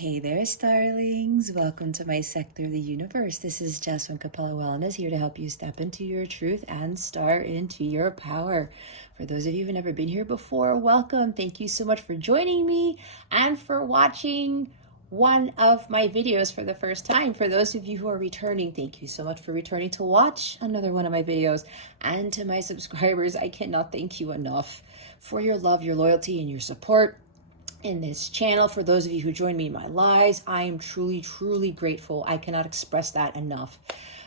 Hey there, starlings. Welcome to my sector of the universe. This is Jess from Capella Wellness, here to help you step into your truth and start into your power. For those of you who've never been here before, welcome. Thank you so much for joining me and for watching one of my videos for the first time. For those of you who are returning, thank you so much for returning to watch another one of my videos. And to my subscribers, I cannot thank you enough for your love, your loyalty, and your support in this channel. For those of you who join me in my lives, I am truly grateful. I cannot express that enough,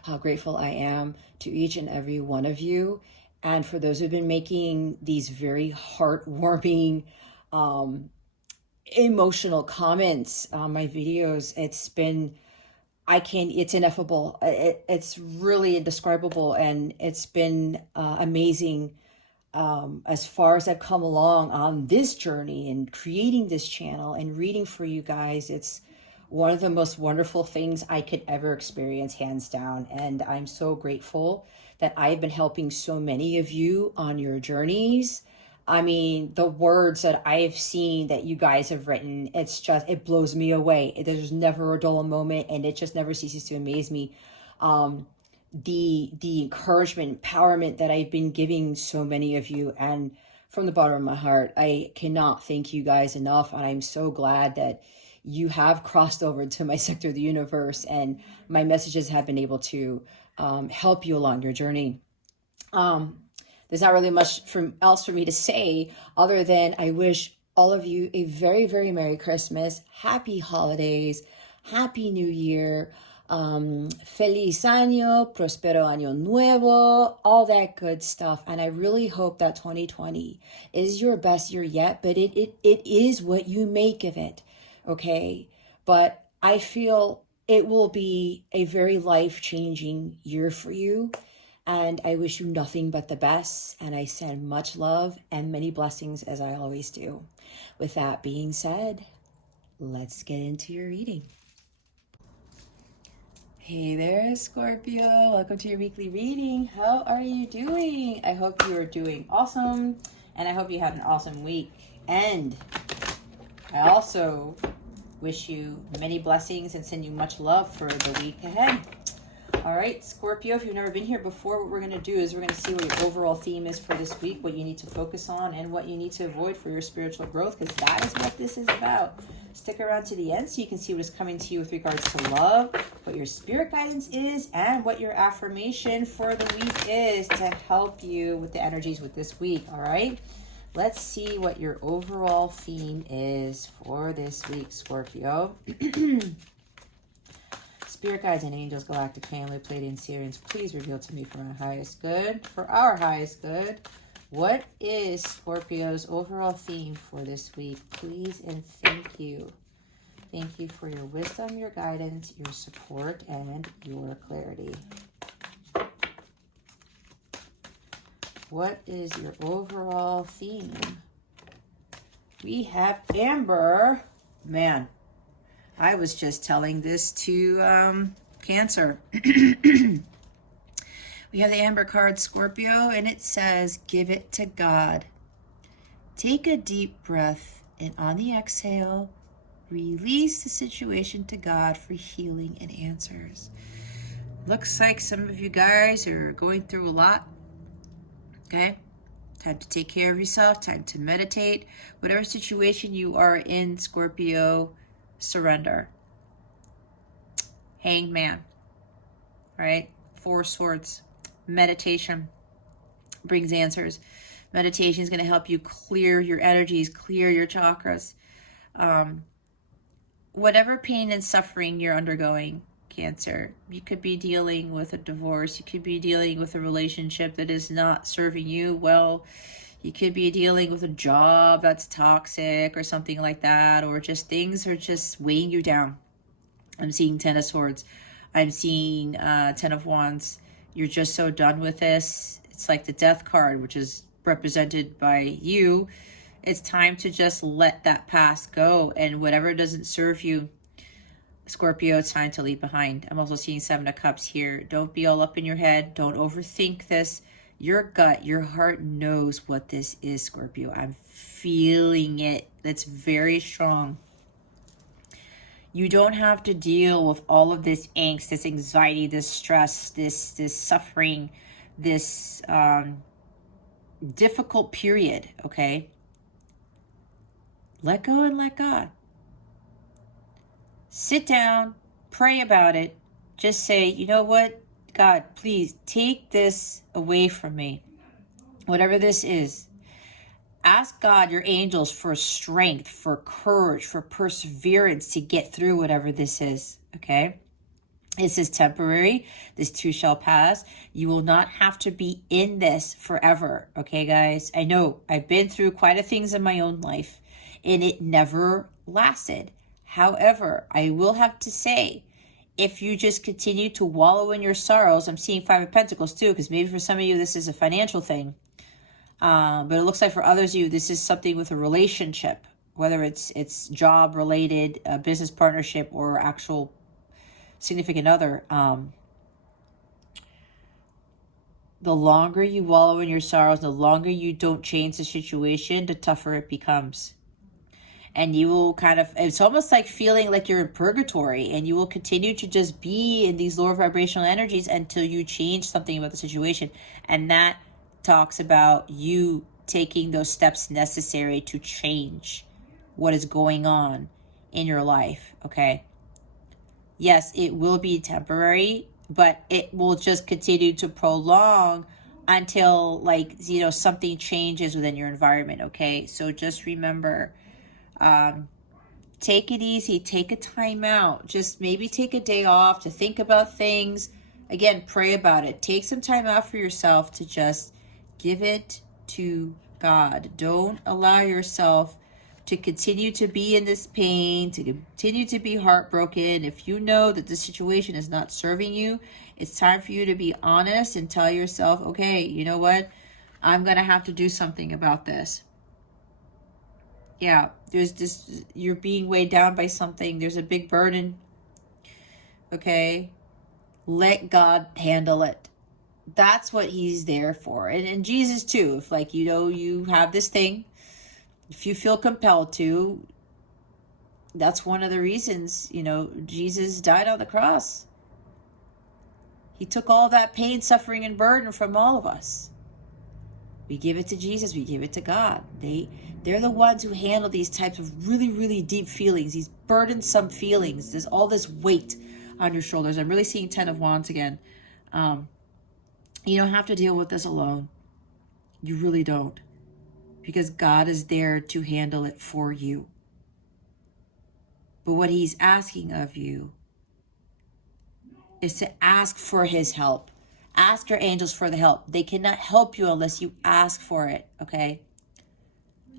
how grateful I am to each and every one of you. And for those who've been making these very heartwarming, emotional comments on my videos, it's ineffable. It's really indescribable, and it's been amazing. As far as I've come along on this journey and creating this channel and reading for you guys, it's one of the most wonderful things I could ever experience, hands down. And I'm so grateful that I've been helping so many of you on your journeys. I mean, the words that I've seen that you guys have written, it blows me away. There's never a dull moment, and it just never ceases to amaze me. The encouragement, empowerment that I've been giving so many of you, and from the bottom of my heart, I cannot thank you guys enough. And I'm so glad that you have crossed over to my sector of the universe, and my messages have been able to help you along your journey. There's not really much else for me to say other than I wish all of you a very Merry Christmas, Happy Holidays, Happy New Year. Feliz año, prospero año nuevo, all that good stuff. And I really hope that 2020 is your best year yet, but it is what you make of it, okay? But I feel it will be a very life-changing year for you, and I wish you nothing but the best, and I send much love and many blessings, as I always do. With that being said, let's get into your reading. Hey there, Scorpio. Welcome to your weekly reading. How are you doing? I hope you are doing awesome, and I hope you had an awesome week. And I also wish you many blessings and send you much love for the week ahead. All right, Scorpio, if you've never been here before, what we're going to do is we're going to see what your overall theme is for this week, what you need to focus on, and what you need to avoid for your spiritual growth, because that is what this is about. Stick around to the end so you can see what is coming to you with regards to love, what your spirit guidance is, and what your affirmation for the week is to help you with the energies with this week, all right? Let's see what your overall theme is for this week, Scorpio. Spirit guides and angels, galactic family, Pleiadian Sirians, please reveal to me for our highest good. For our highest good, what is Scorpio's overall theme for this week? Please and thank you. Thank you for your wisdom, your guidance, your support, and your clarity. What is your overall theme? We have Amber. Man, I was just telling this to Cancer. We have the Amber card, Scorpio, and it says, give it to God. Take a deep breath, and on the exhale, release the situation to God for healing and answers. Looks like some of you guys are going through a lot. Okay? Time to take care of yourself, time to meditate. Whatever situation you are in, Scorpio, surrender. Hanged Man. All right? Four Swords. Meditation brings answers. Meditation is going to help you clear your energies, clear your chakras. Whatever pain and suffering you're undergoing, Cancer, you could be dealing with a divorce. You could be dealing with a relationship that is not serving you well. You could be dealing with a job that's toxic or something like that, or just things are just weighing you down. I'm seeing Ten of Swords. I'm seeing Ten of Wands. You're just so done with this. It's like the Death card, which is represented by you. It's time to just let that past go, and whatever doesn't serve you, Scorpio, it's time to leave behind. I'm also seeing Seven of Cups here. Don't be all up in your head. Don't overthink this. Your gut, your heart knows what this is, Scorpio. I'm feeling it. That's very strong. You don't have to deal with all of this angst, this anxiety, this stress, this suffering, this difficult period, okay? Let go and let God. Sit down, pray about it. Just say, you know what, God, please take this away from me. Whatever this is. Ask God, your angels, for strength, for courage, for perseverance to get through whatever this is, okay? This is temporary. This too shall pass. You will not have to be in this forever, okay, guys? I know I've been through quite a things in my own life, and it never lasted. However, I will have to say, if you just continue to wallow in your sorrows, I'm seeing Five of Pentacles too, because maybe for some of you this is a financial thing. But it looks like for others of you, this is something with a relationship, whether it's job related, a business partnership, or actual significant other. The longer you wallow in your sorrows, the longer you don't change the situation, the tougher it becomes. And you will kind of, it's almost like feeling like you're in purgatory, and you will continue to just be in these lower vibrational energies until you change something about the situation. And that talks about you taking those steps necessary to change what is going on in your life, okay? Yes, it will be temporary, but it will just continue to prolong until, like, you know, something changes within your environment, okay? So just remember, take it easy, take a time out, just maybe take a day off to think about things. Again, pray about it. Take some time out for yourself to just give it to God. Don't allow yourself to continue to be in this pain, to continue to be heartbroken. If you know that the situation is not serving you, it's time for you to be honest and tell yourself, okay, you know what? I'm going to have to do something about this. Yeah, there's this, you're being weighed down by something. There's a big burden. Okay? Let God handle it. That's what he's there for. And Jesus too. If, like, you know, you have this thing, if you feel compelled to, that's one of the reasons, you know, Jesus died on the cross. He took all that pain, suffering, and burden from all of us. We give it to Jesus. We give it to God. They're the ones who handle these types of really, really deep feelings, these burdensome feelings. There's all this weight on your shoulders. I'm really seeing 10 of Wands again. You don't have to deal with this alone. You really don't. Because God is there to handle it for you. But what he's asking of you is to ask for his help. Ask your angels for the help. They cannot help you unless you ask for it, okay?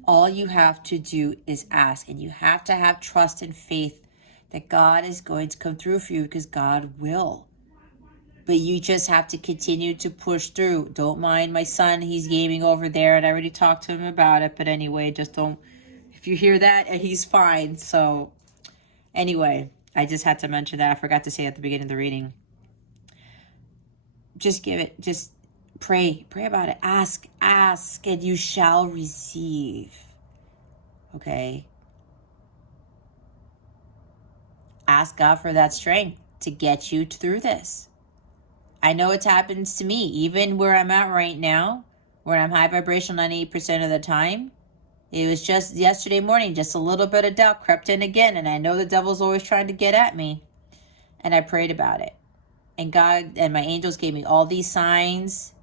All you have to do is ask, and you have to have trust and faith that God is going to come through for you, because God will. But you just have to continue to push through. Don't mind my son. He's gaming over there, and I already talked to him about it. But anyway, just don't, if you hear that, he's fine. So anyway, I just had to mention that. I forgot to say at the beginning of the reading. Just pray about it. Ask, and you shall receive. Okay? Ask God for that strength to get you through this. I know it happens to me, even where I'm at right now, where I'm high vibrational 98% of the time. It was just yesterday morning, just a little bit of doubt crept in again, and I know the devil's always trying to get at me. And I prayed about it. And God and my angels gave me all these signs,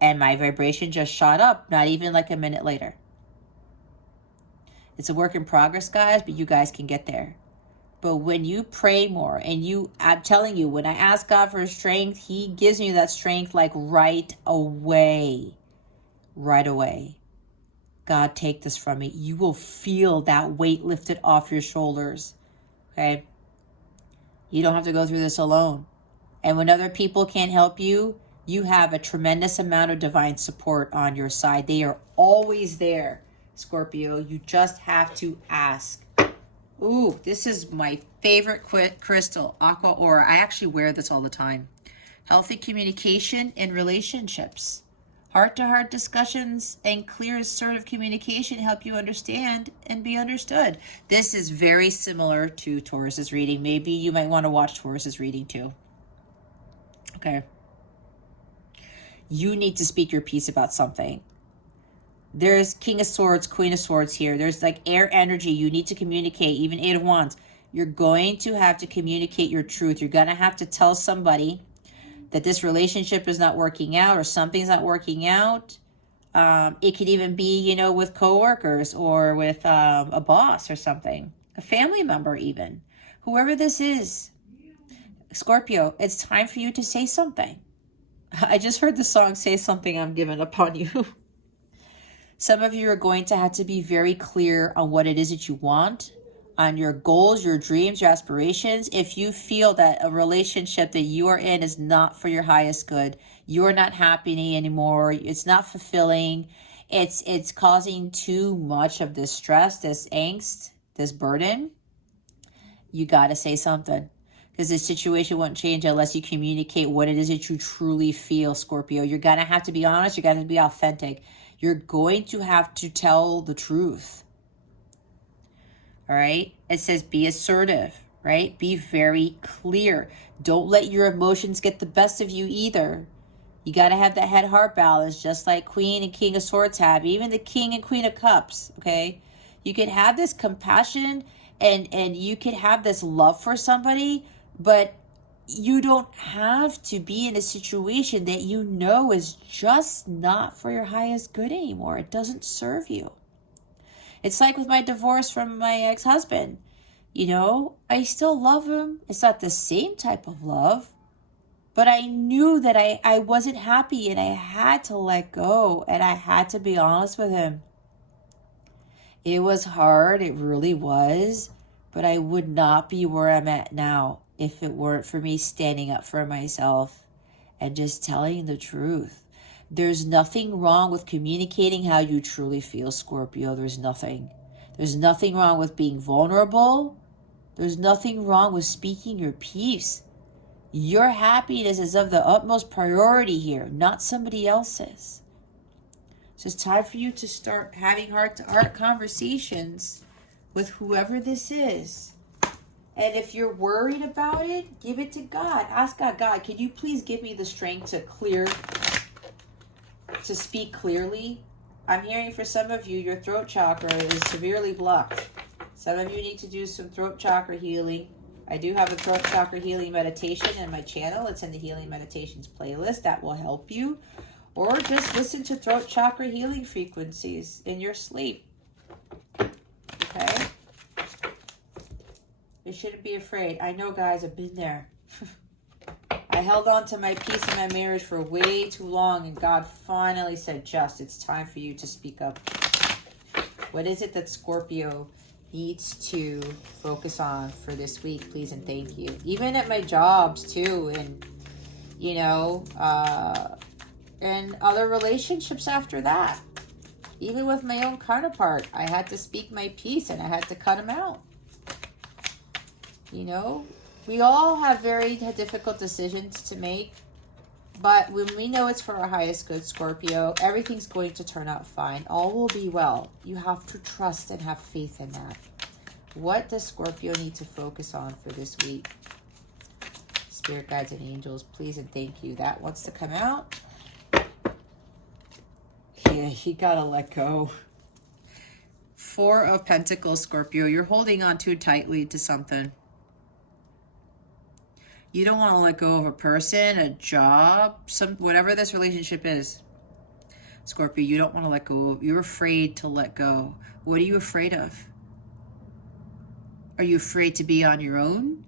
and my vibration just shot up, not even like a minute later. It's a work in progress, guys, but you guys can get there. But when you pray more, and I'm telling you, when I ask God for strength, he gives me that strength like right away. Right away. God, take this from me. You will feel that weight lifted off your shoulders. Okay? You don't have to go through this alone. And when other people can't help you, you have a tremendous amount of divine support on your side. They are always there, Scorpio. You just have to ask. Ooh, this is my favorite crystal, Aqua Aura. I actually wear this all the time. Healthy communication in relationships. Heart-to-heart discussions and clear, assertive communication help you understand and be understood. This is very similar to Taurus's reading. Maybe you might want to watch Taurus's reading too. Okay. You need to speak your piece about something. There's King of Swords, Queen of Swords here. There's like air energy. You need to communicate. Even Eight of Wands. You're going to have to communicate your truth. You're going to have to tell somebody that this relationship is not working out or something's not working out. It could even be, you know, with coworkers or with a boss or something. A family member even. Whoever this is. Scorpio, it's time for you to say something. I just heard the song, Say Something, I'm Giving Up on You. Some of you are going to have to be very clear on what it is that you want, on your goals, your dreams, your aspirations. If you feel that a relationship that you are in is not for your highest good, you are not happy anymore, it's not fulfilling, it's causing too much of this stress, this angst, this burden, you got to say something. Because this situation won't change unless you communicate what it is that you truly feel, Scorpio. You're going to have to be honest. You're going to be authentic. You're going to have to tell the truth. All right? It says be assertive, right? Be very clear. Don't let your emotions get the best of you either. You got to have that head-heart balance, just like Queen and King of Swords have. Even the King and Queen of Cups, okay? You can have this compassion and you can have this love for somebody, but you don't have to be in a situation that you know is just not for your highest good anymore. It doesn't serve you. It's like with my divorce from my ex-husband. You know, I still love him. It's not the same type of love, but I knew that I wasn't happy and I had to let go and I had to be honest with him. It was hard. It really was. But I would not be where I'm at now if it weren't for me standing up for myself and just telling the truth. There's nothing wrong with communicating how you truly feel, Scorpio. There's nothing. There's nothing wrong with being vulnerable. There's nothing wrong with speaking your piece. Your happiness is of the utmost priority here, not somebody else's. So it's time for you to start having heart-to-heart conversations with whoever this is. And if you're worried about it, give it to God. Ask God, God, can you please give me the strength to speak clearly? I'm hearing for some of you, your throat chakra is severely blocked. Some of you need to do some throat chakra healing. I do have a throat chakra healing meditation in my channel. It's in the Healing Meditations playlist. That will help you. Or just listen to throat chakra healing frequencies in your sleep. Okay? You shouldn't be afraid. I know, guys, I've been there. I held on to my peace in my marriage for way too long, and God finally said, Just, it's time for you to speak up. What is it that Scorpio needs to focus on for this week, please and thank you? Even at my jobs, too, and, you know, and other relationships after that. Even with my own counterpart, I had to speak my piece, and I had to cut him out. You know, we all have very difficult decisions to make, but when we know it's for our highest good, Scorpio, everything's going to turn out fine. All will be well. You have to trust and have faith in that. What does Scorpio need to focus on for this week? Spirit guides and angels, please and thank you. That wants to come out. Yeah, you gotta let go. Four of Pentacles, Scorpio. You're holding on too tightly to something. You don't want to let go of a person, a job, whatever this relationship is. Scorpio, you don't want to let go. You're afraid to let go. What are you afraid of? Are you afraid to be on your own?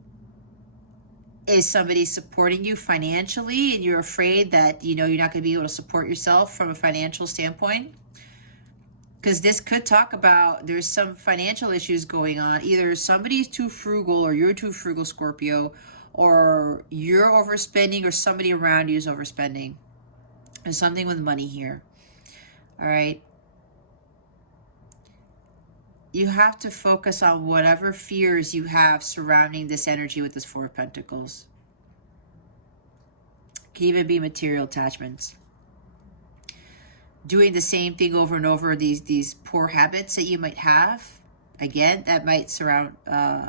Is somebody supporting you financially and you're afraid that, you know, you're not going to be able to support yourself from a financial standpoint? Because this could talk about there's some financial issues going on. Either somebody's too frugal or you're too frugal, Scorpio, or you're overspending or somebody around you is overspending. There's something with money here. All right. You have to focus on whatever fears you have surrounding this energy with this Four of Pentacles. It can even be material attachments. doing the same thing over and over, these poor habits that you might have. Again, that might surround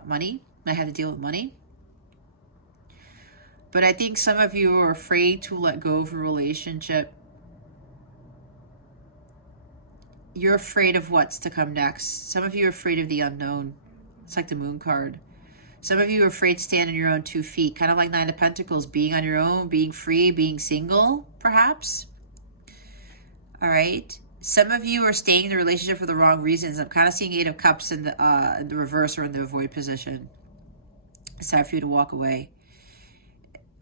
money, might have to deal with money. But I think some of you are afraid to let go of a relationship. You're afraid of what's to come next. Some of you are afraid of the unknown. It's like the moon card. Some of you are afraid to stand on your own 2 feet, kind of like Nine of Pentacles, being on your own, being free, being single, perhaps. All right. Some of you are staying in the relationship for the wrong reasons. I'm kind of seeing Eight of Cups in the reverse or in the avoid position. It's time for you to walk away.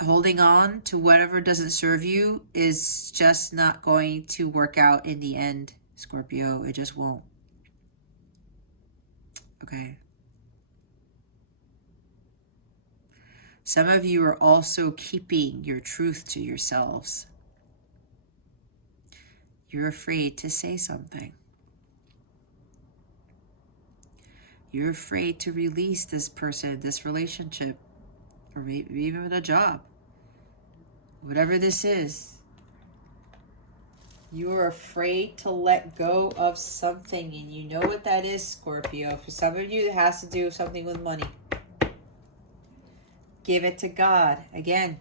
Holding on to whatever doesn't serve you is just not going to work out in the end, Scorpio. It just won't. Okay. Some of you are also keeping your truth to yourselves. You're afraid to say something. You're afraid to release this person, this relationship, or maybe even a job. Whatever this is. You're afraid to let go of something, and you know what that is, Scorpio. For some of you, it has to do with something with money. Give it to God. Again,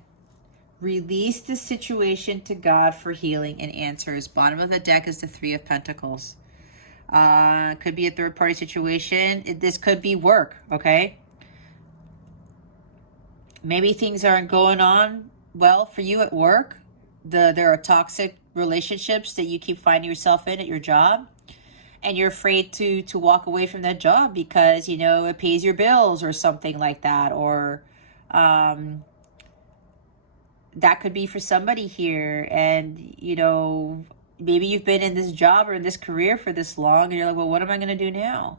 release the situation to God for healing and answers. Bottom of the deck is the Three of Pentacles. Could be a third-party situation. This could be work, okay? Maybe things aren't going on well for you at work. There are toxic relationships that you keep finding yourself in at your job. And you're afraid to walk away from that job because, you know, it pays your bills or something like that. Or that could be for somebody here. And, you know, maybe you've been in this job or in this career for this long and you're like, well, what am I going to do now?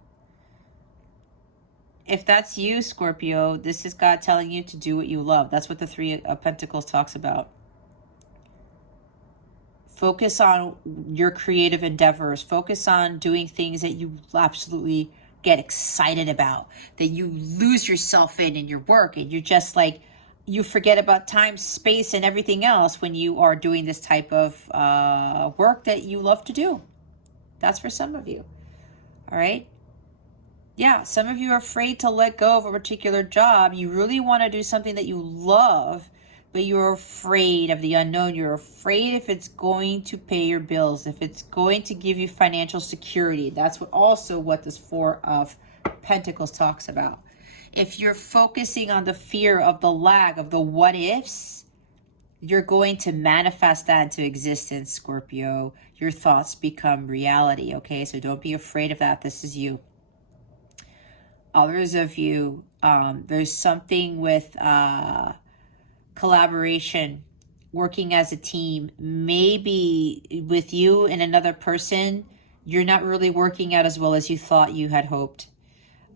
If that's you, Scorpio, this is God telling you to do what you love. That's what the Three of Pentacles talks about. Focus on your creative endeavors. Focus on doing things that you absolutely get excited about, that you lose yourself in your work, and you're just like, you forget about time, space, and everything else when you are doing this type of work that you love to do. That's for some of you. All right. Yeah, some of you are afraid to let go of a particular job. You really want to do something that you love, but you're afraid of the unknown. You're afraid if it's going to pay your bills, if it's going to give you financial security. That's what this Four of Pentacles talks about. If you're focusing on the fear of the lack of the what ifs, you're going to manifest that into existence, Scorpio. Your thoughts become reality, okay? So don't be afraid of that. This is you. Others of you, there's something with collaboration, working as a team. Maybe with you and another person, you're not really working out as well as you thought you had hoped.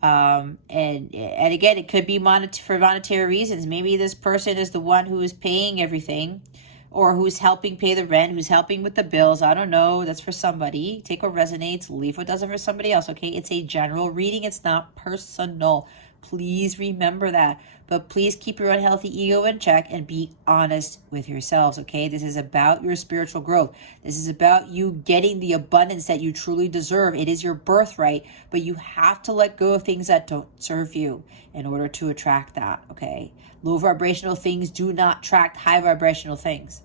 And again, it could be for monetary reasons. Maybe this person is the one who is paying everything, or who's helping pay the rent, who's helping with the bills. I don't know. That's for somebody. Take what resonates, leave what doesn't for somebody else, okay? It's a general reading. It's not personal. Please remember that. But please keep your unhealthy ego in check and be honest with yourselves, okay? This is about your spiritual growth. This is about you getting the abundance that you truly deserve. It is your birthright, but you have to let go of things that don't serve you in order to attract that, okay? Low vibrational things do not attract high vibrational things.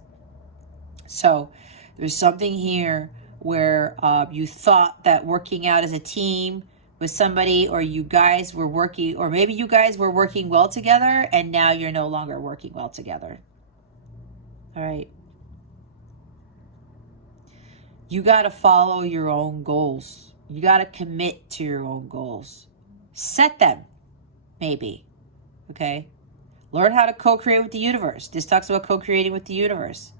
So there's something here where you thought that working out as a team with somebody, or you guys were working, or maybe you guys were working well together, and now you're no longer working well together. All right. You got to follow your own goals. You got to commit to your own goals. Set them, maybe. Okay. Learn how to co-create with the universe. This talks about co-creating with the universe.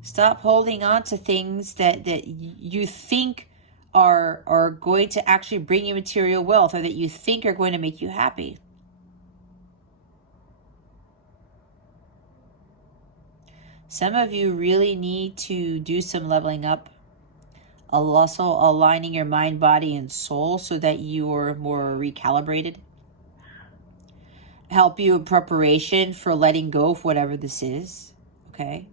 Stop holding on to things that you think are going to actually bring you material wealth, or that you think are going to make you happy. Some of you really need to do some leveling up. Also aligning your mind, body, and soul so that you are more recalibrated. Help you in preparation for letting go of whatever this is. Okay?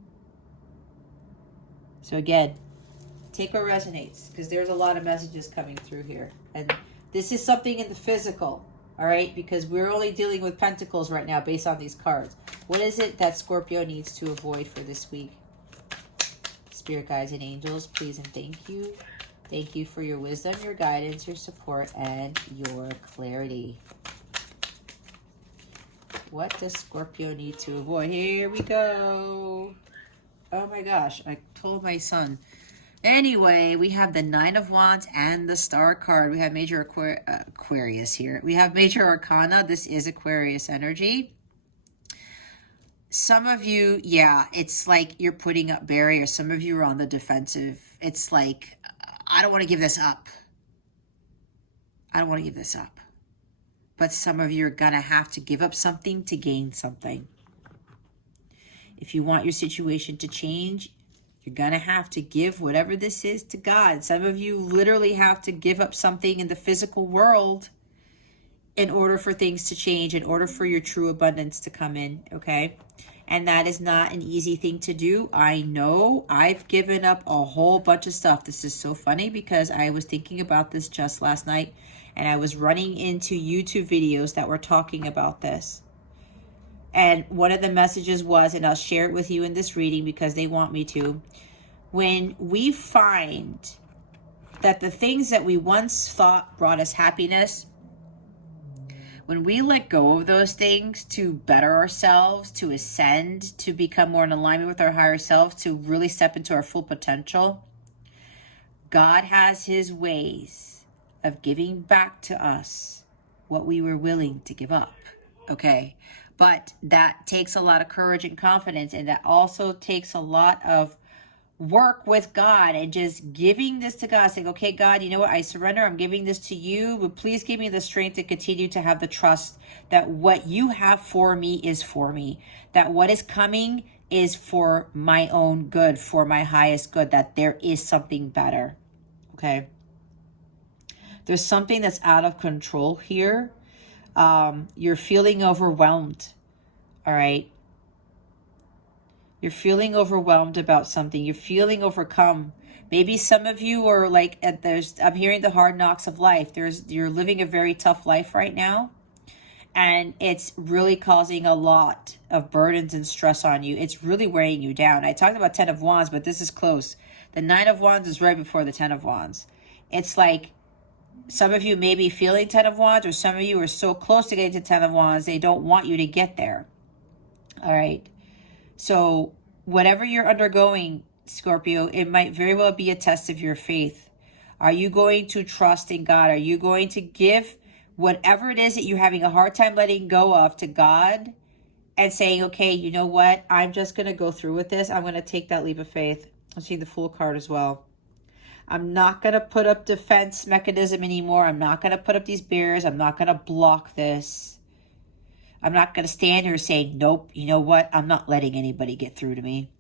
So again, take what resonates, because there's a lot of messages coming through here. And this is something in the physical, all right? Because we're only dealing with pentacles right now based on these cards. What is it that Scorpio needs to avoid for this week? Spirit guides and angels, please and thank you. Thank you for your wisdom, your guidance, your support, and your clarity. What does Scorpio need to avoid? Here we go. Oh my gosh, I told my son. Anyway, we have the Nine of Wands and the Star card. We have major Aquarius here. We have major arcana. This is Aquarius energy. Some of you, yeah, it's like you're putting up barriers. Some of you are on the defensive. It's like, I don't want to give this up. I don't want to give this up. But some of you are going to have to give up something to gain something. If you want your situation to change, you're going to have to give whatever this is to God. Some of you literally have to give up something in the physical world in order for things to change, in order for your true abundance to come in, okay? And that is not an easy thing to do. I know I've given up a whole bunch of stuff. This is so funny because I was thinking about this just last night, and I was running into YouTube videos that were talking about this. And one of the messages was, and I'll share it with you in this reading because they want me to, when we find that the things that we once thought brought us happiness, when we let go of those things to better ourselves, to ascend, to become more in alignment with our higher self, to really step into our full potential, God has his ways of giving back to us what we were willing to give up, okay? But that takes a lot of courage and confidence, and that also takes a lot of work with God and just giving this to God, saying, okay, God, you know what? I surrender. I'm giving this to you, but please give me the strength to continue to have the trust that what you have for me is for me, that what is coming is for my own good, for my highest good, that there is something better, okay? There's something that's out of control here. You're feeling overwhelmed, all right? You're feeling overwhelmed about something. You're feeling overcome. Maybe some of you are like, I'm hearing the hard knocks of life. You're living a very tough life right now. And it's really causing a lot of burdens and stress on you. It's really weighing you down. I talked about 10 of Wands, but this is close. The 9 of Wands is right before the 10 of Wands. It's like some of you may be feeling 10 of Wands, or some of you are so close to getting to 10 of Wands, they don't want you to get there. All right. So whatever you're undergoing, Scorpio, it might very well be a test of your faith. Are you going to trust in God? Are you going to give whatever it is that you're having a hard time letting go of to God and saying, okay, you know what? I'm just going to go through with this. I'm going to take that leap of faith. I'm seeing the Fool card as well. I'm not going to put up defense mechanism anymore. I'm not going to put up these barriers. I'm not going to block this. I'm not going to stand here saying, nope, you know what? I'm not letting anybody get through to me.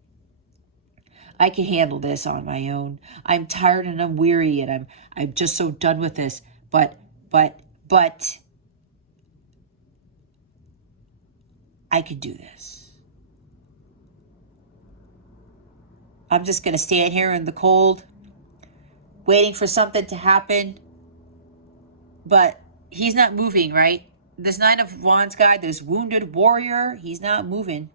I can handle this on my own. I'm tired and I'm weary and I'm just so done with this. But I can do this. I'm just going to stand here in the cold, waiting for something to happen. But he's not moving, right? This 9 of Wands guy, this wounded warrior, he's not moving.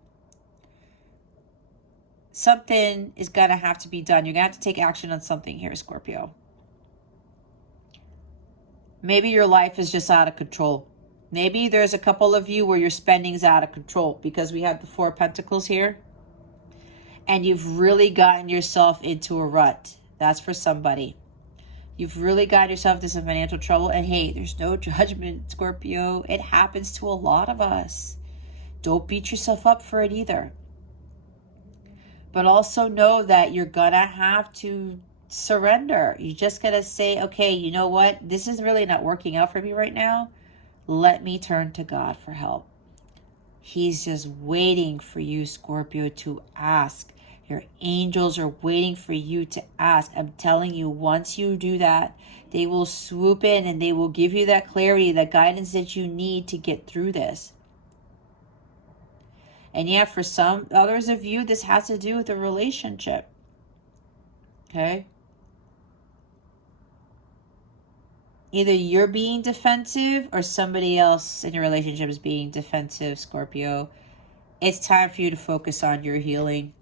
Something is going to have to be done. You're going to have to take action on something here, Scorpio. Maybe your life is just out of control. Maybe there's a couple of you where your spending's out of control because we have the 4 of Pentacles here. And you've really gotten yourself into a rut. That's for somebody. You've really got yourself into some financial trouble. And hey, there's no judgment, Scorpio. It happens to a lot of us. Don't beat yourself up for it either. But also know that you're going to have to surrender. You just got to say, okay, you know what? This is really not working out for me right now. Let me turn to God for help. He's just waiting for you, Scorpio, to ask. Your angels are waiting for you to ask. I'm telling you, once you do that, they will swoop in and they will give you that clarity, that guidance that you need to get through this. And yeah, for some others of you, this has to do with a relationship. Okay? Either you're being defensive or somebody else in your relationship is being defensive, Scorpio. It's time for you to focus on your healing.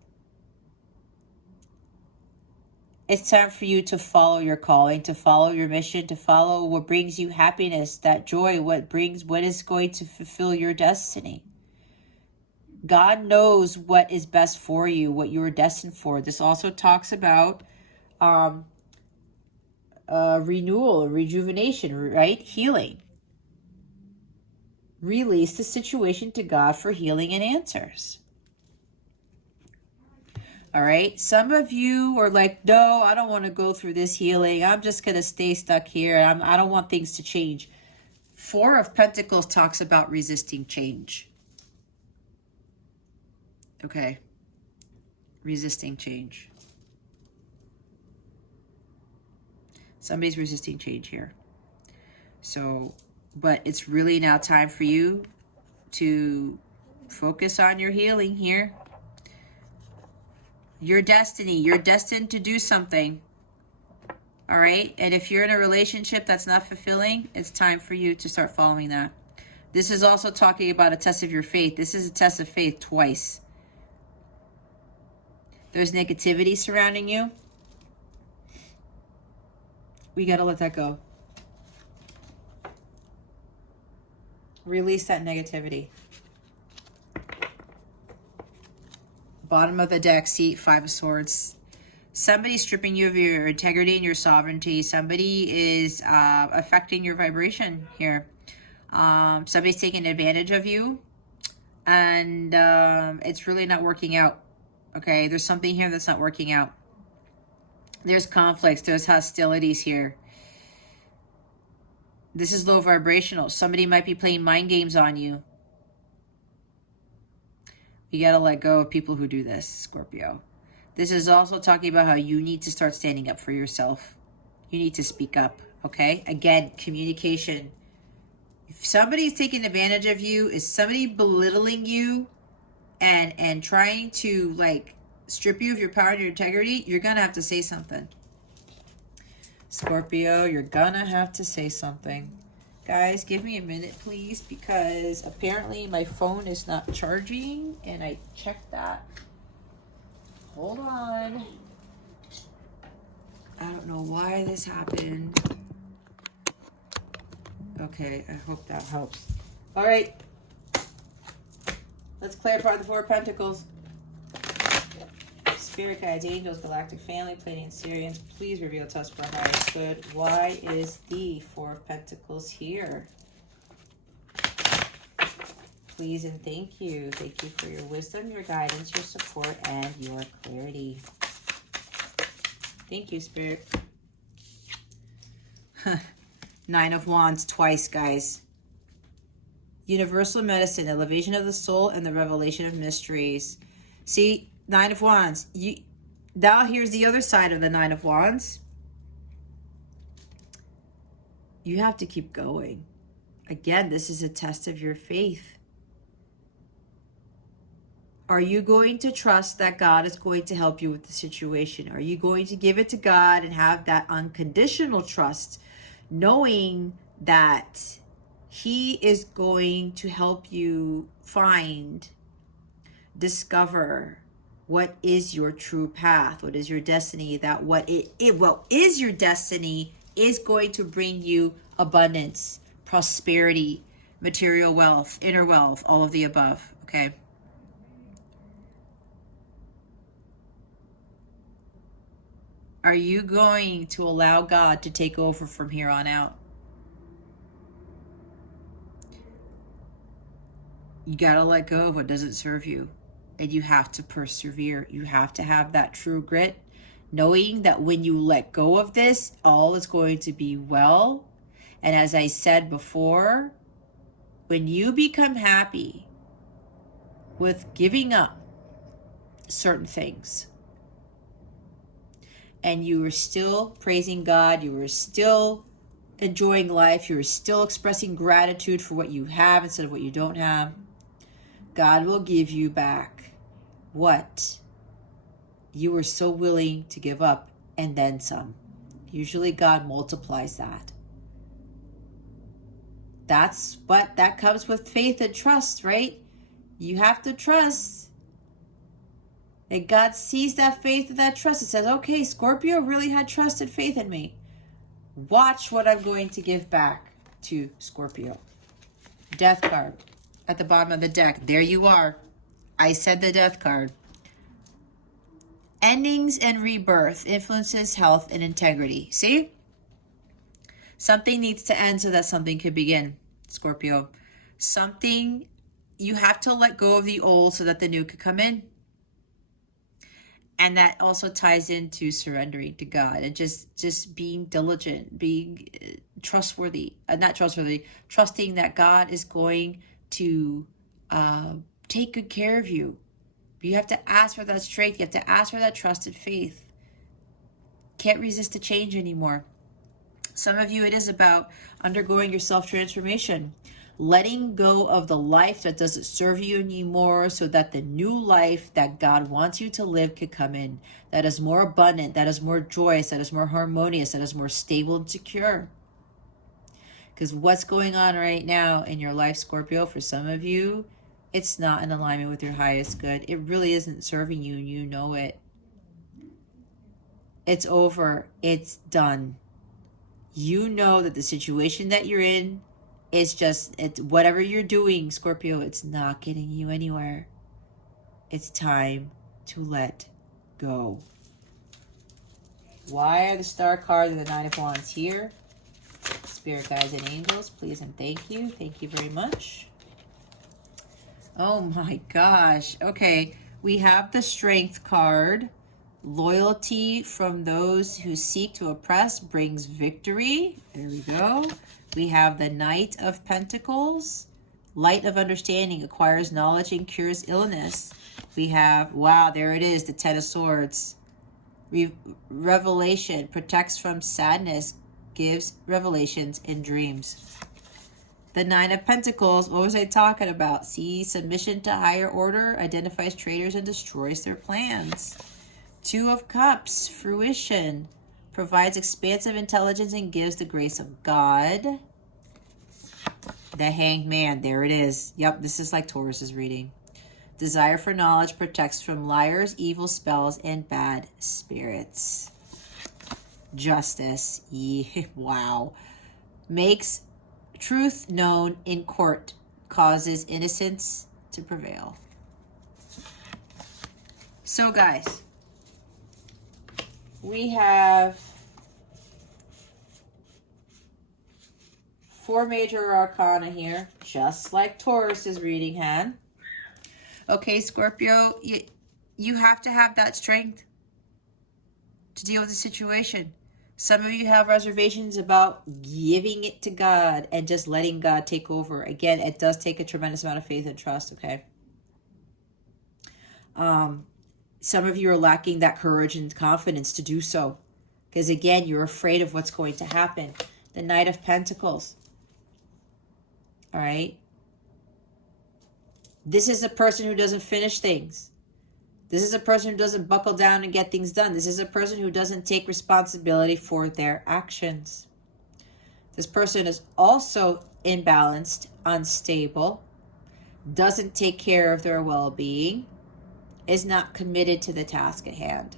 It's time for you to follow your calling, to follow your mission, to follow what brings you happiness, that joy, what is going to fulfill your destiny. God knows what is best for you, what you are destined for. This also talks about renewal, rejuvenation, right? Healing. Release the situation to God for healing and answers. All right. Some of you are like, no, I don't want to go through this healing. I'm just going to stay stuck here. I don't want things to change. Four of Pentacles talks about resisting change. Okay. Resisting change. Somebody's resisting change here. So, but it's really now time for you to focus on your healing here. Your destiny. You're destined to do something. All right. And if you're in a relationship that's not fulfilling, it's time for you to start following that. This is also talking about a test of your faith. This is a test of faith twice. There's negativity surrounding you. We got to let that go. Release that negativity. Bottom of the deck, seat, Five of Swords. Somebody's stripping you of your integrity and your sovereignty. Somebody is affecting your vibration here. Somebody's taking advantage of you. And it's really not working out. Okay, there's something here that's not working out. There's conflicts. There's hostilities here. This is low vibrational. Somebody might be playing mind games on you. You got to let go of people who do this, Scorpio. This is also talking about how you need to start standing up for yourself. You need to speak up, okay? Again, communication. If somebody's taking advantage of you, is somebody belittling you and trying to, like, strip you of your power and your integrity, you're going to have to say something. Scorpio, you're going to have to say something. Guys, give me a minute, please, because apparently my phone is not charging, and I checked that. Hold on. I don't know why this happened. Okay, I hope that helps. All right. Let's clarify the Four of Pentacles. Spirit guides, angels, galactic family, Pleiadian Syrians, please reveal to us for our highest good. Why is the Four of Pentacles here? Please and thank you. Thank you for your wisdom, your guidance, your support, and your clarity. Thank you, Spirit. Nine of Wands twice, guys. Universal medicine, elevation of the soul, and the revelation of mysteries. See, Nine of Wands. Now here's the other side of the Nine of Wands. You have to keep going. Again, this is a test of your faith. Are you going to trust that God is going to help you with the situation? Are you going to give it to God and have that unconditional trust, knowing that He is going to help you find, discover what is your true path, what is your destiny, that what is your destiny is going to bring you abundance, prosperity, material wealth, inner wealth, all of the above, okay? Are you going to allow God to take over from here on out? You got to let go of what doesn't serve you. And you have to persevere. You have to have that true grit, knowing that when you let go of this, all is going to be well. And as I said before, when you become happy with giving up certain things, and you are still praising God, you are still enjoying life, you are still expressing gratitude for what you have instead of what you don't have, God will give you back what you were so willing to give up. and then some. Usually God multiplies that. That comes with faith and trust, right? You have to trust that God sees that faith and that trust. It says, okay, Scorpio really had trust and faith in me. Watch what I'm going to give back to Scorpio. Death card at the bottom of the deck. There you are. I said the death card. Endings and rebirth influences health and integrity. See? Something needs to end so that something could begin, Scorpio. Something, you have to let go of the old so that the new could come in. And that also ties into surrendering to God and just being diligent, being trustworthy, trusting that God is going to take good care of you. You have to ask for that strength. You have to ask for that trust and faith. Can't resist the change anymore. Some of you, it is about undergoing your self-transformation, letting go of the life that doesn't serve you anymore so that the new life that God wants you to live could come in. That is more abundant, that is more joyous, that is more harmonious, that is more stable and secure. Because what's going on right now in your life, Scorpio, for some of you, it's not in alignment with your highest good. It really isn't serving you, and you know it. It's over. It's done. You know that the situation that you're in is whatever you're doing, Scorpio, it's not getting you anywhere. It's time to let go. Why are the star cards and the Nine of Wands here? Spirit guides and angels, please and thank you. Thank you very much. Oh my gosh. Okay, we have the Strength card. Loyalty from those who seek to oppress brings victory. There we go. We have the Knight of Pentacles. Light of understanding acquires knowledge and cures illness. We have, wow, there it is, the Ten of Swords. Revelation protects from sadness, gives revelations in dreams. The Nine of Pentacles, what was I talking about? See, submission to higher order identifies traitors and destroys their plans. Two of Cups, fruition, provides expansive intelligence and gives the grace of God. The Hanged Man, there it is. Yep, this is like Taurus's reading. Desire for knowledge protects from liars, evil spells, and bad spirits. Justice, yeah, wow. Makes truth known in court, causes innocence to prevail. So guys, we have 4 major arcana here, just like Taurus's reading had. Okay, Scorpio, you have to have that strength to deal with the situation. Some of you have reservations about giving it to God and just letting God take over. Again, it does take a tremendous amount of faith and trust, okay? Some of you are lacking that courage and confidence to do so. Because again, you're afraid of what's going to happen. The Knight of Pentacles. All right? This is a person who doesn't finish things. This is a person who doesn't buckle down and get things done. This is a person who doesn't take responsibility for their actions. This person is also imbalanced, unstable, doesn't take care of their well-being, is not committed to the task at hand.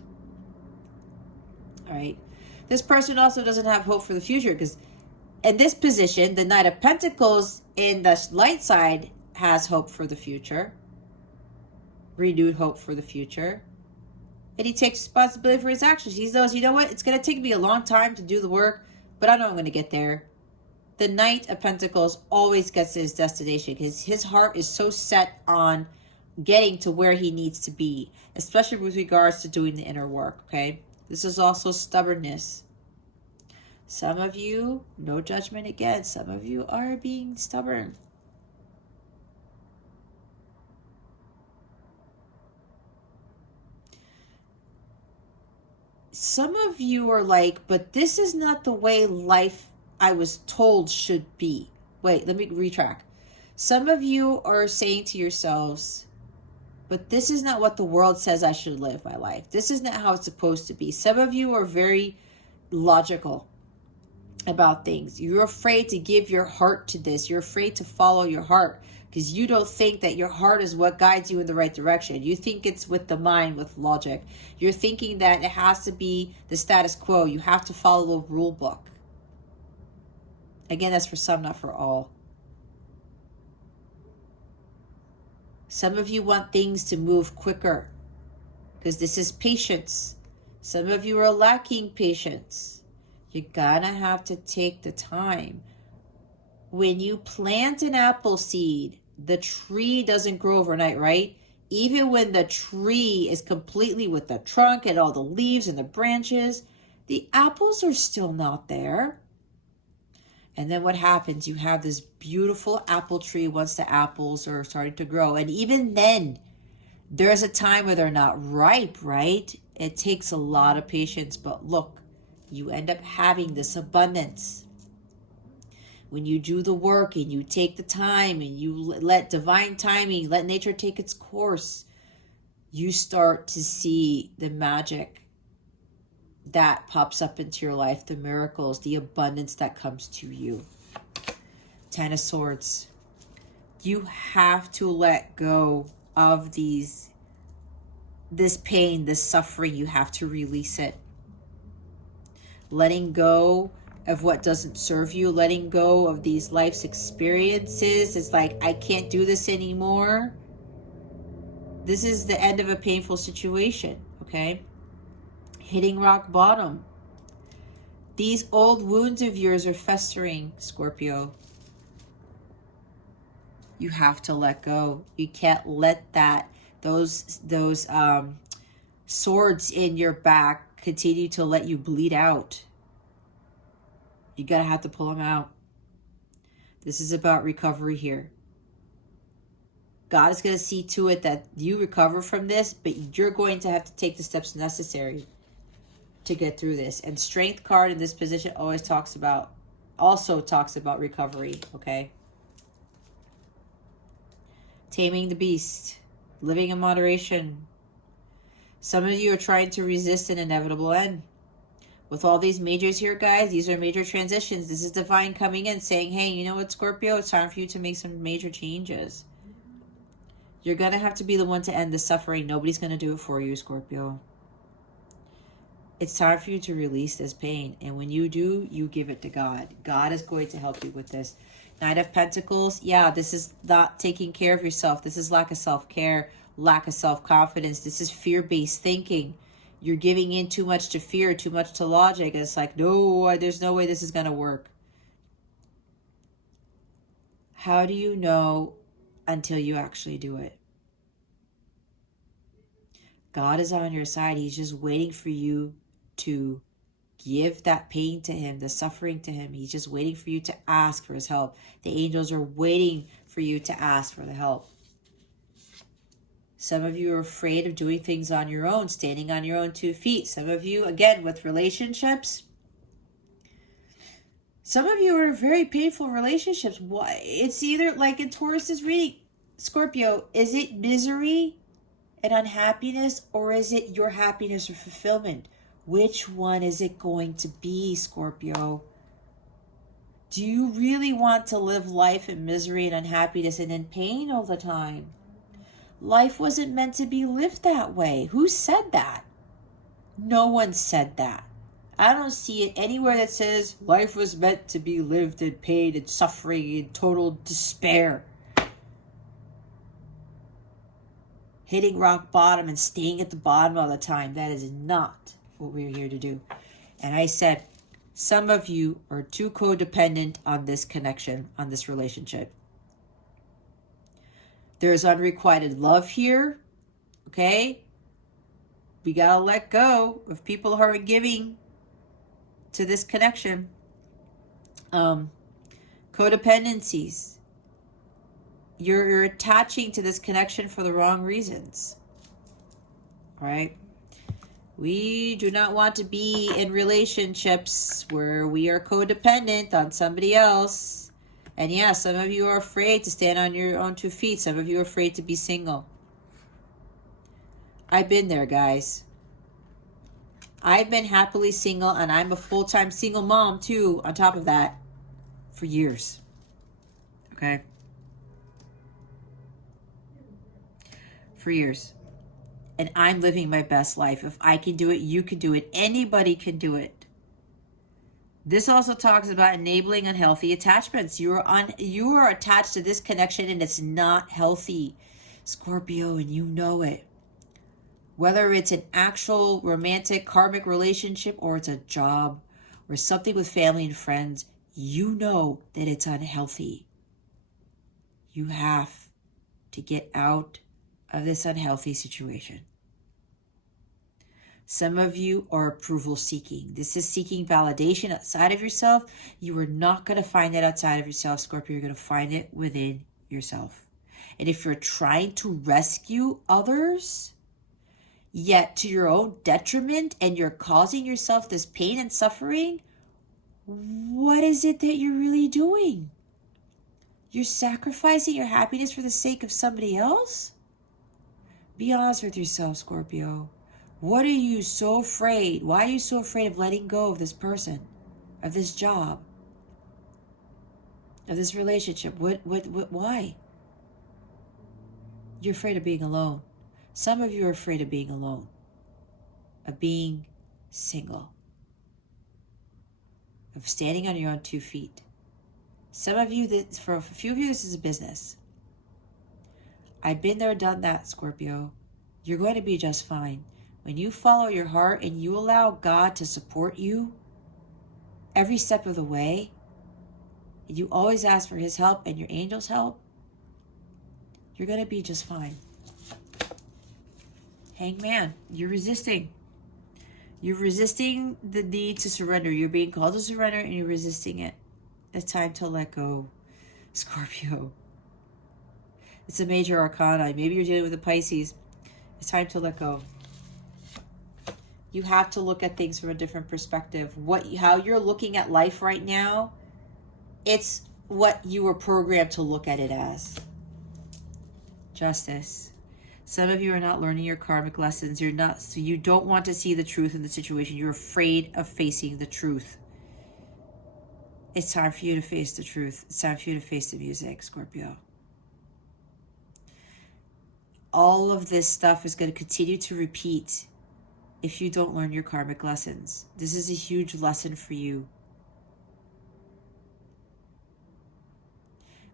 All right. This person also doesn't have hope for the future because in this position, the Knight of Pentacles in the light side has hope for the future. Renewed hope for the future. And he takes responsibility for his actions. He knows, you know what? It's going to take me a long time to do the work, but I know I'm going to get there. The Knight of Pentacles always gets to his destination because his heart is so set on getting to where he needs to be, especially with regards to doing the inner work, okay? This is also stubbornness. Some of you, no judgment again, some of you are being stubborn. Some of you are like, but this is not the way life I was told should be. Wait, let me retract. Some of you are saying to yourselves, but this is not what the world says I should live my life. This is not how it's supposed to be. Some of you are very logical about things. You're afraid to give your heart to this. You're afraid to follow your heart because you don't think that your heart is what guides you in the right direction. You think it's with the mind, with logic. You're thinking that it has to be the status quo. You have to follow the rule book. Again, that's for some, not for all. Some of you want things to move quicker because this is patience. Some of you are lacking patience. You're gonna have to take the time. When you plant an apple seed, the tree doesn't grow overnight, right? Even when the tree is completely with the trunk and all the leaves and the branches, the apples are still not there. And then what happens? You have this beautiful apple tree once the apples are starting to grow. And even then, there's a time where they're not ripe, right? It takes a lot of patience, but look, you end up having this abundance. When you do the work and you take the time and you let divine timing, let nature take its course, you start to see the magic that pops up into your life, the miracles, the abundance that comes to you. 10 of Swords. You have to let go of this pain, this suffering. You have to release it. Letting go of what doesn't serve you, letting go of these life's experiences. It's like, I can't do this anymore. This is the end of a painful situation, okay? Hitting rock bottom. These old wounds of yours are festering, Scorpio. You have to let go. You can't let those swords in your back continue to let you bleed out. You gotta have to pull them out. This is about recovery here. God is going to see to it that you recover from this, but you're going to have to take the steps necessary to get through this. And Strength card in this position also talks about recovery, okay? Taming the beast, living in moderation. Some of you are trying to resist an inevitable end. With all these majors here, guys, these are major transitions. This is divine coming in saying, hey, you know what, Scorpio? It's time for you to make some major changes. You're going to have to be the one to end the suffering. Nobody's going to do it for you, Scorpio. It's time for you to release this pain. And when you do, you give it to God. God is going to help you with this. Knight of Pentacles. Yeah, this is not taking care of yourself. This is lack of self-care, lack of self-confidence. This is fear-based thinking. You're giving in too much to fear, too much to logic. And it's like, no, there's no way this is going to work. How do you know until you actually do it? God is on your side. He's just waiting for you to give that pain to him, the suffering to him. He's just waiting for you to ask for his help. The angels are waiting for you to ask for the help. Some of you are afraid of doing things on your own, standing on your own 2 feet. Some of you, again, with relationships. Some of you are in very painful relationships. Why? It's either like in Taurus's reading, Scorpio, is it misery and unhappiness, or is it your happiness or fulfillment? Which one is it going to be, Scorpio? Do you really want to live life in misery and unhappiness and in pain all the time? Life wasn't meant to be lived that way. Who said that? No one said that. I don't see it anywhere that says life was meant to be lived in pain and suffering and total despair. Hitting rock bottom and staying at the bottom all the time. That is not what we're here to do. And I said, some of you are too codependent on this connection, on this relationship. There's unrequited love here, okay? We gotta let go of people who aren't giving to this connection. Codependencies. You're attaching to this connection for the wrong reasons. All right? We do not want to be in relationships where we are codependent on somebody else. And yeah, some of you are afraid to stand on your own 2 feet. Some of you are afraid to be single. I've been there, guys. I've been happily single, and I'm a full-time single mom too, on top of that, for years. Okay? For years. And I'm living my best life. If I can do it, you can do it. Anybody can do it. This also talks about enabling unhealthy attachments. You are attached to this connection and it's not healthy, Scorpio, and you know it. Whether it's an actual romantic karmic relationship or it's a job or something with family and friends, you know that it's unhealthy. You have to get out of this unhealthy situation. Some of you are approval seeking. This is seeking validation outside of yourself. You are not going to find that outside of yourself, Scorpio. You're going to find it within yourself. And if you're trying to rescue others, yet to your own detriment, and you're causing yourself this pain and suffering, what is it that you're really doing? You're sacrificing your happiness for the sake of somebody else? Be honest with yourself, Scorpio. What are you so afraid? Why are you so afraid of letting go of this person, of this job, of this relationship? Why? You're afraid of being alone. Some of you are afraid of being alone, of being single, of standing on your own 2 feet. Some of you, for a few of you, this is a business. I've been there, done that, Scorpio. You're going to be just fine. When you follow your heart and you allow God to support you every step of the way, and you always ask for his help and your angels' help, you're going to be just fine. Hangman, you're resisting. You're resisting the need to surrender. You're being called to surrender and you're resisting it. It's time to let go, Scorpio. It's a major arcana. Maybe you're dealing with a Pisces. It's time to let go. You have to look at things from a different perspective. How you're looking at life right now, it's what you were programmed to look at it as. Justice. Some of you are not learning your karmic lessons. So you don't want to see the truth in the situation. You're afraid of facing the truth. It's time for you to face the truth. It's time for you to face the music, Scorpio. All of this stuff is going to continue to repeat if you don't learn your karmic lessons. This is a huge lesson for you.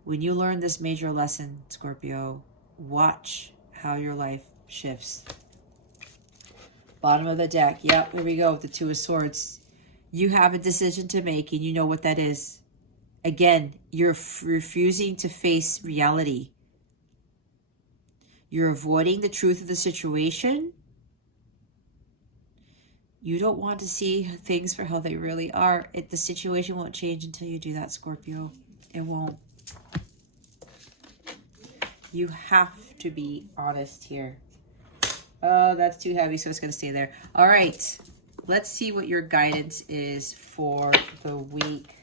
When you learn this major lesson, Scorpio, watch how your life shifts. Bottom of the deck. Yep, here we go. The 2 of Swords. You have a decision to make and you know what that is. Again, you're refusing to face reality. You're avoiding the truth of the situation. You don't want to see things for how they really are. The situation won't change until you do that, Scorpio. It won't. You have to be honest here. Oh, that's too heavy, so it's going to stay there. All right. Let's see what your guidance is for the week.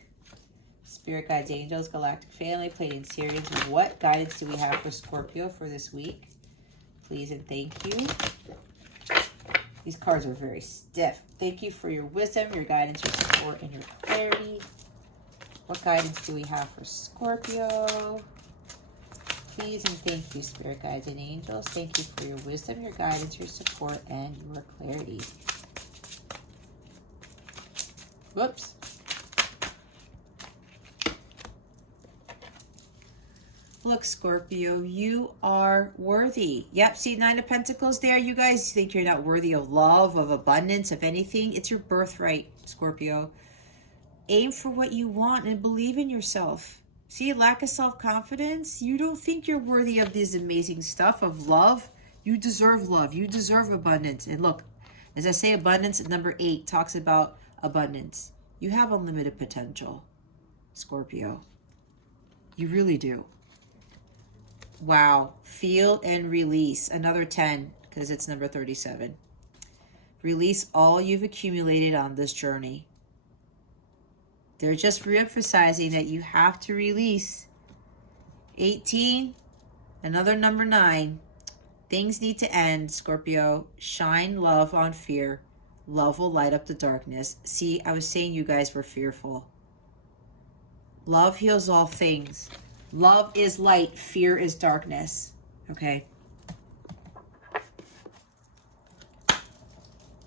Spirit guides, angels, galactic family, Pleiadian Sirians. What guidance do we have for Scorpio for this week? Please and thank you. These cards are very stiff. Thank you for your wisdom, your guidance, your support, and your clarity. What guidance do we have for Scorpio? Please and thank you, Spirit guides and angels. Thank you for your wisdom, your guidance, your support, and your clarity. Whoops. Look, Scorpio, you are worthy. Yep, see 9 of Pentacles there? You guys think you're not worthy of love, of abundance, of anything? It's your birthright, Scorpio. Aim for what you want and believe in yourself. See, lack of self-confidence? You don't think you're worthy of this amazing stuff, of love. You deserve love. You deserve abundance. And look, as I say abundance, number 8 talks about abundance. You have unlimited potential, Scorpio. You really do. Wow. Feel and release. Another 10, because it's number 37. Release all you've accumulated on this journey. They're just reemphasizing that you have to release. 18, another number 9. Things need to end, Scorpio. Shine love on fear. Love will light up the darkness. See, I was saying you guys were fearful. Love heals all things. Love is light. Fear is darkness. Okay.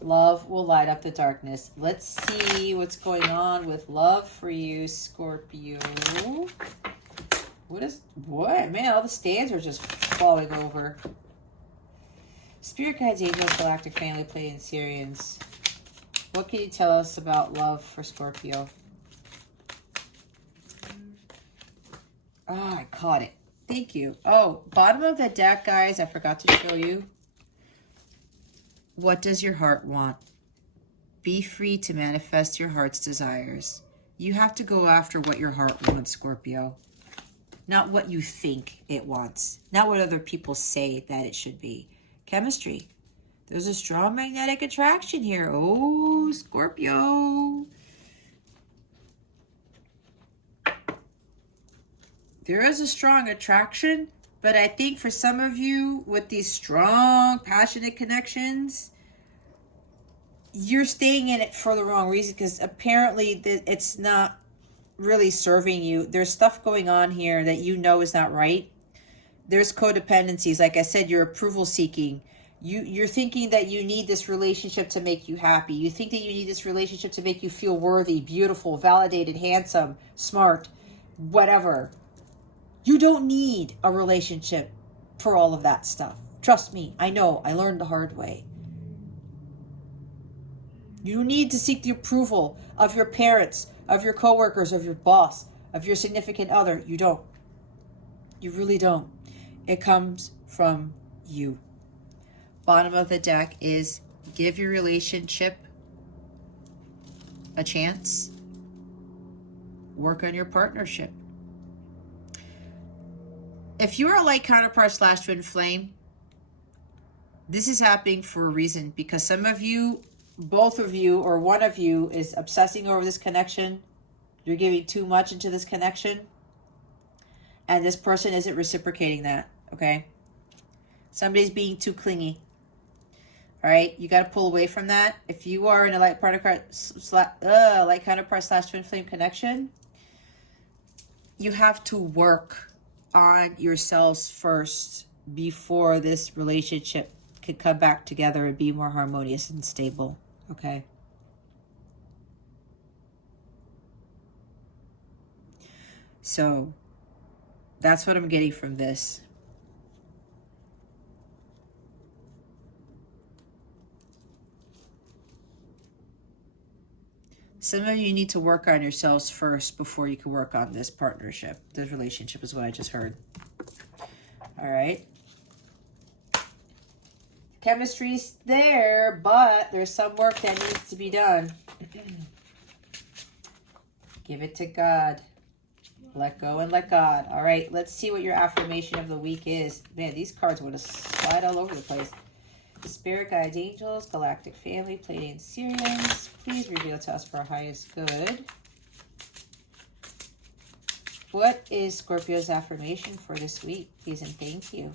Love will light up the darkness. Let's see what's going on with love for you, Scorpio. What? Man, all the stands are just falling over. Spirit guides, angels, galactic family, Pleiadian Syrians. What can you tell us about love for Scorpio? I caught it. Thank you. Oh, bottom of the deck, guys, I forgot to show you. What does your heart want? Be free to manifest your heart's desires. You have to go after what your heart wants, Scorpio. Not what you think it wants. Not what other people say that it should be. Chemistry. There's a strong magnetic attraction here. Oh, Scorpio. There is a strong attraction, but I think for some of you with these strong, passionate connections, you're staying in it for the wrong reason, because apparently it's not really serving you. There's stuff going on here that you know is not right. There's codependencies. Like I said, you're approval seeking. You're thinking that you need this relationship to make you happy. You think that you need this relationship to make you feel worthy, beautiful, validated, handsome, smart, whatever. You don't need a relationship for all of that stuff. Trust me, I know. I learned the hard way. You need to seek the approval of your parents, of your coworkers, of your boss, of your significant other. You don't. You really don't. It comes from you. Bottom of the deck is give your relationship a chance. Work on your partnership. If you're a light counterpart / twin flame, this is happening for a reason, because some of you, both of you, or one of you is obsessing over this connection. You're giving too much into this connection, and this person isn't reciprocating that, okay? Somebody's being too clingy. All right, you got to pull away from that. If you are in a light counterpart / twin flame connection, you have to work on yourselves first before this relationship can come back together and be more harmonious and stable, okay? So that's what I'm getting from this. Some of you need to work on yourselves first before you can work on this partnership. This relationship is what I just heard. All right. Chemistry's there, but there's some work that needs to be done. Give it to God. Let go and let God. All right, let's see what your affirmation of the week is. Man, these cards want to slide all over the place. Spirit guides, angels, galactic family, Pleiadian Syrians, please reveal to us for our highest good. What is Scorpio's affirmation for this week? Please and thank you.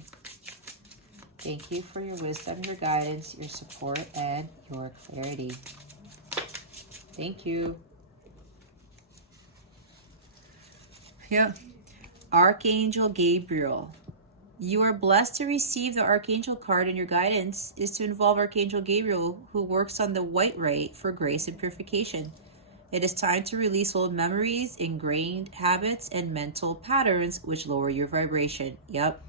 Thank you for your wisdom, your guidance, your support, and your clarity. Thank you. Yeah. Archangel Gabriel. You are blessed to receive the Archangel card, and your guidance is to involve Archangel Gabriel, who works on the white ray for grace and purification. It is time to release old memories, ingrained habits, and mental patterns which lower your vibration. Yep.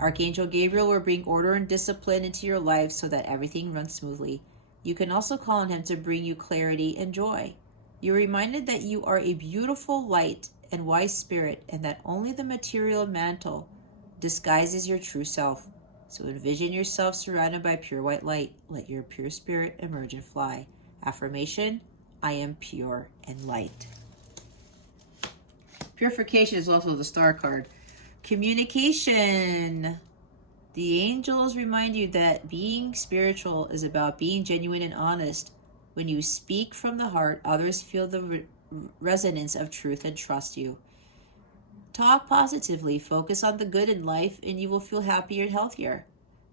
Archangel Gabriel will bring order and discipline into your life so that everything runs smoothly. You can also call on him to bring you clarity and joy. You're reminded that you are a beautiful light and wise spirit, and that only the material mantle disguises your true self. So envision yourself surrounded by pure white light. Let your pure spirit emerge and fly. Affirmation: I am pure and light. Purification is also the star card. Communication. The angels remind you that being spiritual is about being genuine and honest. When you speak from the heart, others feel the resonance of truth and trust you. Talk positively, focus on the good in life, and you will feel happier and healthier.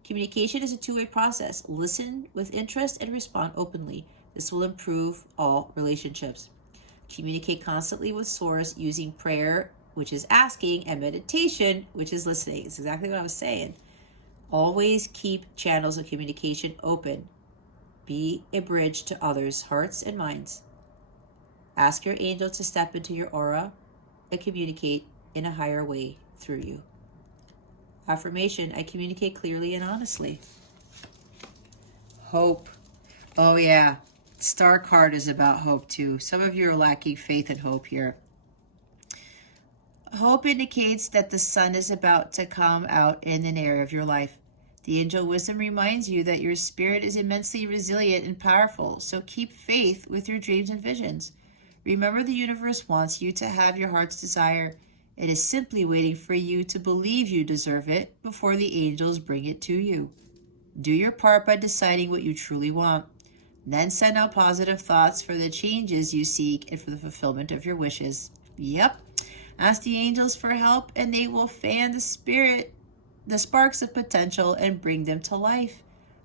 Communication is a two-way process. Listen with interest and respond openly. This will improve all relationships. Communicate constantly with Source using prayer, which is asking, and meditation, which is listening. It's exactly what I was saying. Always keep channels of communication open. Be a bridge to others' hearts and minds. Ask your angel to step into your aura and communicate in a higher way through you. Affirmation, I communicate clearly and honestly. Hope. Oh yeah, Star card is about hope too. Some of you are lacking faith and hope here. Hope indicates that the sun is about to come out in an area of your life. The angel wisdom reminds you that your spirit is immensely resilient and powerful, so keep faith with your dreams and visions. Remember, the universe wants you to have your heart's desire. It is simply waiting for you to believe you deserve it before the angels bring it to you. Do your part by deciding what you truly want. Then send out positive thoughts for the changes you seek and for the fulfillment of your wishes. Yep. Ask the angels for help and they will fan the sparks of potential and bring them to life.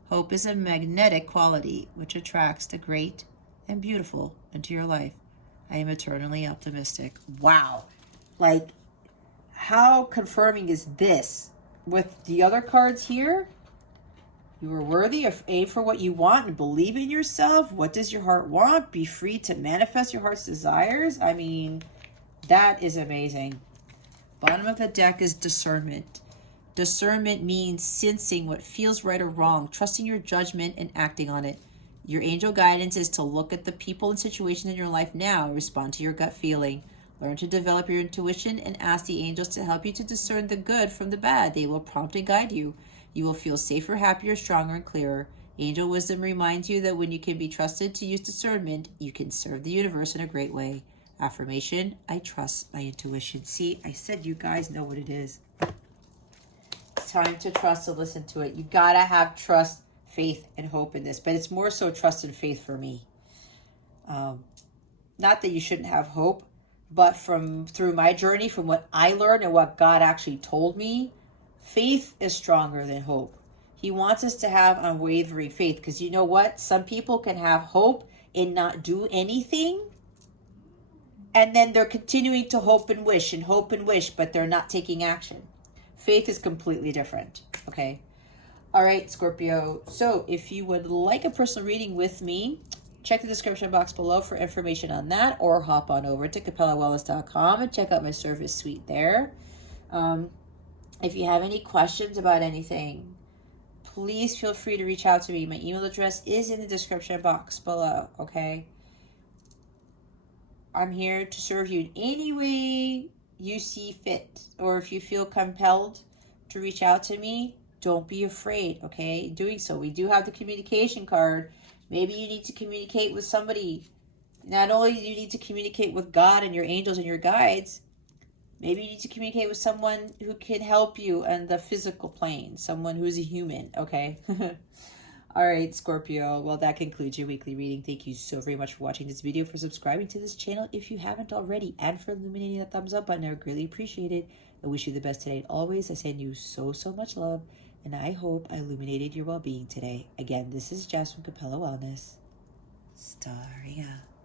Hope is a magnetic quality which attracts the great and beautiful into your life. I am eternally optimistic. Wow. Like, how confirming is this? With the other cards here, you are worthy of aim for what you want and believe in yourself. What does your heart want? Be free to manifest your heart's desires. I mean, that is amazing. Bottom of the deck is discernment. Discernment means sensing what feels right or wrong, trusting your judgment and acting on it. Your angel guidance is to look at the people and situations in your life now and respond to your gut feeling. Learn to develop your intuition and ask the angels to help you to discern the good from the bad. They will prompt and guide you. You will feel safer, happier, stronger, and clearer. Angel wisdom reminds you that when you can be trusted to use discernment, you can serve the universe in a great way. Affirmation, I trust my intuition. See, I said you guys know what it is. It's time to trust and listen to it. You gotta have trust, faith, and hope in this, but it's more so trust and faith for me. Not that you shouldn't have hope, but through my journey, from what I learned and what God actually told me, faith is stronger than hope. He wants us to have unwavering faith, because you know what? Some people can have hope and not do anything, and then they're continuing to hope and wish, but they're not taking action. Faith is completely different, okay? All right, Scorpio. So if you would like a personal reading with me, check the description box below for information on that, or hop on over to capellawellness.com and check out my service suite there. If you have any questions about anything, please feel free to reach out to me. My email address is in the description box below, okay? I'm here to serve you in any way you see fit, or if you feel compelled to reach out to me, don't be afraid, okay? Doing so. We do have the communication card. Maybe you need to communicate with somebody. Not only do you need to communicate with God and your angels and your guides, maybe you need to communicate with someone who can help you on the physical plane, someone who's a human, okay? All right, Scorpio. Well, that concludes your weekly reading. Thank you so very much for watching this video, for subscribing to this channel if you haven't already, and for illuminating that thumbs up button. I greatly appreciate it. I wish you the best today and always. I send you so much love, and I hope I illuminated your well-being today. Again, this is Jess from Capella Wellness. Starring out.